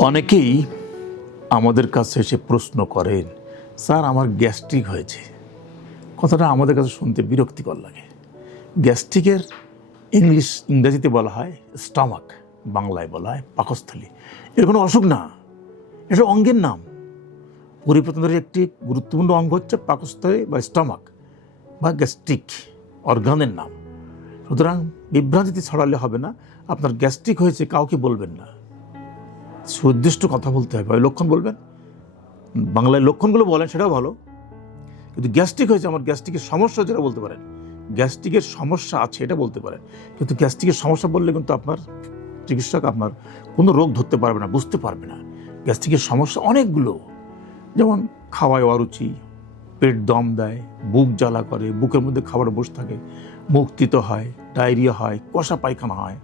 অনেকেই আমাদের কাছে এসে প্রশ্ন করেন, স্যার আমার গ্যাস্ট্রিক হয়েছে। কথাটা আমাদের কাছে শুনতে বিরক্তিকর লাগে। গ্যাস্ট্রিকের ইংরেজিতে বলা হয় স্টমাক, বাংলায় বলা হয় পাকস্থলী। এর কোনো অসুখ না, এটা অঙ্গের নাম। পরিপ্রতনের একটি গুরুত্বপূর্ণ অঙ্গ হচ্ছে পাকস্থলী বা স্টমাক বা গ্যাস্ট্রিক অর্গানের নাম। সুতরাং বিভ্রান্তিতে ছড়ালে হবে না। আপনার গ্যাস্ট্রিক হয়েছে কাউকে বলবেন না, সুনির্দিষ্ট কথা বলতে হবে। লক্ষণ বলবেন, বাংলায় লক্ষণগুলো বলেন, সেটাও ভালো। কিন্তু গ্যাস্ট্রিক হয়েছে, আমার গ্যাস্ট্রিকের সমস্যা, যেটা বলতে পারেন। গ্যাস্ট্রিকের সমস্যা আছে এটা বলতে পারেন, কিন্তু গ্যাস্ট্রিকের সমস্যা বললে কিন্তু আপনার চিকিৎসক আপনার কোনো রোগ ধরতে পারবে না, বুঝতে পারবে না। গ্যাস্ট্রিকের সমস্যা অনেকগুলো, যেমন খাওয়ায় অরুচি, পেট দম দেয়, বুক জ্বালা করে, বুকের মধ্যে খাবার বসে থাকে, মুখ তিতো হয়, ডায়রিয়া হয়, কষা পায়খানা হয়,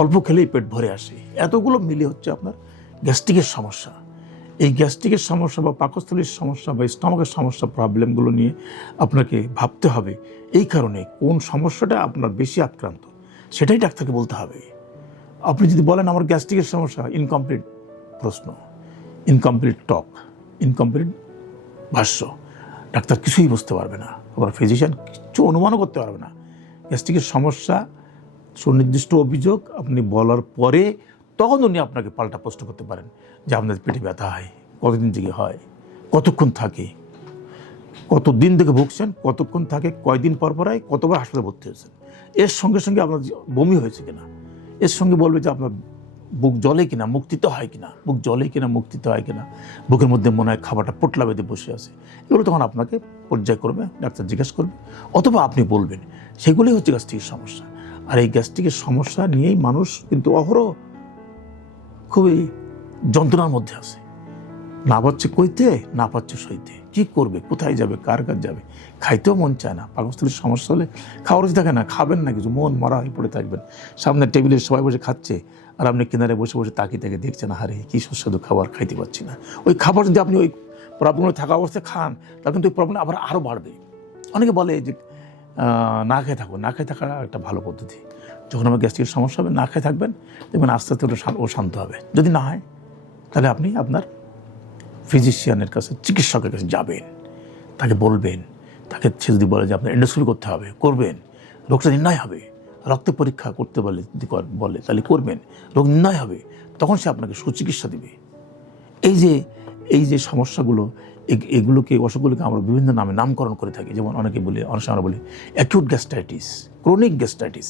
অল্প খেলেই পেট ভরে আসে। এতগুলো মিলে হচ্ছে আপনার গ্যাস্ট্রিকের সমস্যা। এই গ্যাস্ট্রিকের সমস্যা বা পাকস্থলীর সমস্যা বা স্টমাকের সমস্যা, প্রবলেমগুলো নিয়ে আপনাকে ভাবতে হবে। এই কারণে কোন সমস্যাটা আপনার বেশি আক্রান্ত সেটাই ডাক্তারকে বলতে হবে। আপনি যদি বলেন আমার গ্যাস্ট্রিকের সমস্যা, ইনকমপ্লিট প্রশ্ন, ইনকমপ্লিট টক, ইনকমপ্লিট ভাষ্য। ডাক্তার কিছুই বুঝতে পারবে না, আবার ফিজিশিয়ান কিছু অনুমানও করতে পারবে না। গ্যাস্ট্রিকের সমস্যা সুনির্দিষ্ট অভিযোগ আপনি বলার পরে তখন উনি আপনাকে পাল্টা প্রশ্ন করতে পারেন যে আপনার পেটে ব্যথা হয়, কতদিন থেকে হয়, কতক্ষণ থাকে, কতদিন থেকে ভুগছেন, কতক্ষণ থাকে, কয়দিন পর পর হয়, কতবার হাসপাতালে ভর্তি হয়েছেন। এর সঙ্গে সঙ্গে আপনার বমি হয়েছে কিনা, এর সঙ্গে বলবে যে আপনার বুক জ্বলে কিনা, মুক্তিতে হয় কিনা, বুক জ্বলে কিনা, মুক্তিতে হয় কিনা, বুকের মধ্যে মনে হয় খাবারটা পোটলা বেঁধে বসে আছে। এগুলো তখন আপনাকে পর্যায়ক্রমে ডাক্তার জিজ্ঞাসা করবে, অথবা আপনি বলবেন। সেগুলোই হচ্ছে গ্যাস্ট্রিকের সমস্যা। আর এই গ্যাস্ট্রিকের সমস্যা নিয়েই মানুষ কিন্তু অহরহ খুবই যন্ত্রণার মধ্যে আছে। না পাচ্ছে কইতে, না পাচ্ছে সইতে। কি করবে, কোথায় যাবে, কার কাছে যাবে, খাইতেও মন চায় না। পাকস্থলীর সমস্যা হলে খাওয়ার কিছু থাকে না, খাবেন না কিছু, মন মরা হয়ে পড়ে থাকবেন। সামনে টেবিলে সবাই বসে খাচ্ছে আর আপনি কিনারে বসে বসে তাকিয়ে তাকিয়ে দেখছেন, আরে কি সুস্বাদু খাবার, খাইতে পারছি না। ওই খাবার যদি আপনি ওই প্রবলেমে থাকা অবস্থায় খান, তাহলে কিন্তু ওই প্রবলেম আবার আরও বাড়বে। অনেকে বলে যে না খেয়ে থাকো, না খেয়ে থাকা একটা ভালো পদ্ধতি। যখন আমার গ্যাস্ট্রিকের সমস্যা হবে, না খেয়ে থাকবেন, দেখবেন আস্তে আস্তে ও শান্ত হবে। যদি না হয় তাহলে আপনি আপনার ফিজিশিয়ানের কাছে, চিকিৎসকের কাছে যাবেন, তাকে বলবেন। তাকে সে যদি বলে যে আপনার এন্ডোস্কোপি করতে হবে, করবেন। রোগটা নির্ণয় হবে। রক্ত পরীক্ষা করতে বলে যদি বলে তাহলে করবেন, রোগ নির্ণয় হবে। তখন সে আপনাকে সুচিকিৎসা দেবে। এই যে সমস্যাগুলো, এগুলোকে, অসুখগুলোকে আমরা বিভিন্ন নামে নামকরণ করে থাকি। যেমন অনেকে বলি, অনেক সময় আমরা বলি acute gastritis, chronic gastritis,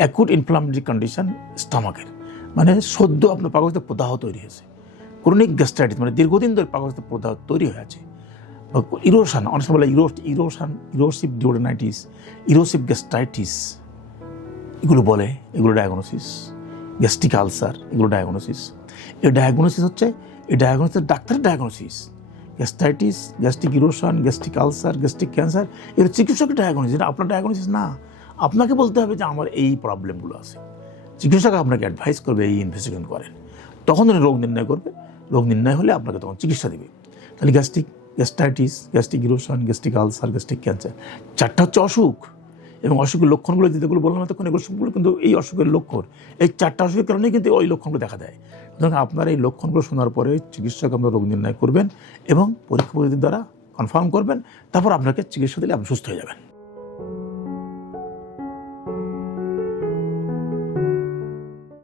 acute inflammatory condition স্টমাকের, মানে সদ্য আপনার পাকস্থলীতে প্রদাহ তৈরি হয়েছে। ক্রনিক গ্যাস্ট্রাইটিস মানে দীর্ঘদিন ধরে পাকস্থলীতে প্রদাহ তৈরি হয়ে আছে। ইরোশন, অনেক সময় বলে ইরোসিভ ডিওডেনাইটিস, ইরোসিভ গ্যাস্ট্রাইটিস, এগুলো বলে। এগুলো ডায়াগনোসিস। গ্যাস্ট্রিক আলসার, এগুলো ডায়াগনোসিস। এই ডায়াগনোসিস হচ্ছে, এই ডায়াগনোসিস ডাক্তারের diagnosis. Gastritis, gastric erosion, gastric ulcer, gastric cancer, এগুলো চিকিৎসকের ডায়াগনোসিস, এটা আপনার ডায়াগনোসিস না। আপনাকে বলতে হবে যে আমার এই প্রবলেমগুলো আছে। চিকিৎসক আপনাকে অ্যাডভাইস করবে, এই ইনভেস্টিগেশন করেন। তখন উনি রোগ নির্ণয় করবে। রোগ নির্ণয় হলে আপনাকে তখন চিকিৎসা দেবে। তাহলে gastritis, gastric erosion, gastric ulcer, gastric cancer, চারটা হচ্ছে অসুখ। এবং অসুখের লক্ষণগুলো যেগুলো বললাম তখন, এগুলো সবগুলো কিন্তু এই অসুখের লক্ষণ। এই চারটা অসুখের কারণেই কিন্তু ওই লক্ষণগুলো দেখা দেয়। সুতরাং আপনার এই লক্ষণগুলো শোনার পরে চিকিৎসক আপনার রোগ নির্ণয় করবেন এবং পরীক্ষা পদ্ধতির দ্বারা কনফার্ম করবেন। তারপর আপনাকে চিকিৎসা দিলে আপনি সুস্থ হয়ে যাবেন।